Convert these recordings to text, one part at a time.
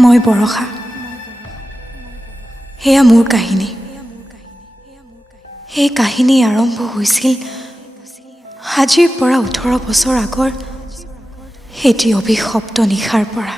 মই বৰষা। এয়া মোৰ কাহিনী। এই কাহিনী আৰম্ভ হৈছিল আজিৰ পৰা 18 বছৰ আগৰ এটি অভিশপ্ত নিশাৰ পৰা।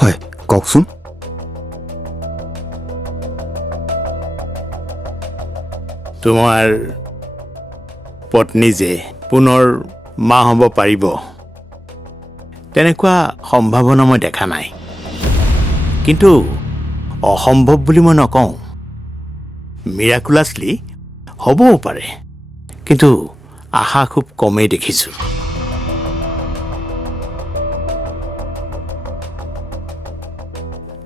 হয়, কওকচোন। তোমাৰ পত্নী যে পুনৰ মা হ'ব পাৰিব তেনেকুৱা সম্ভাৱনা মই দেখা নাই, কিন্তু অসম্ভৱ বুলি মই নকওঁ। মিৰাকুলাছলি হ'বও পাৰে, কিন্তু আশা খুব কমেই দেখিছোঁ।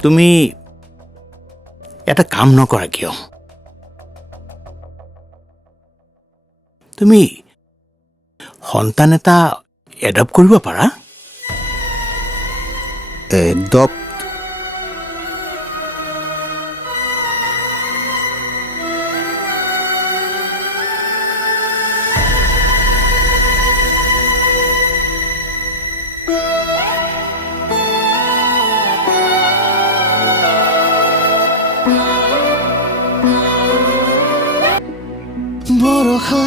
তুমি এটা কাম নকৰা কিয়? তুমি সন্তান এটা এডপ্ট কৰিব পাৰা। এডপ্ট? বৰষা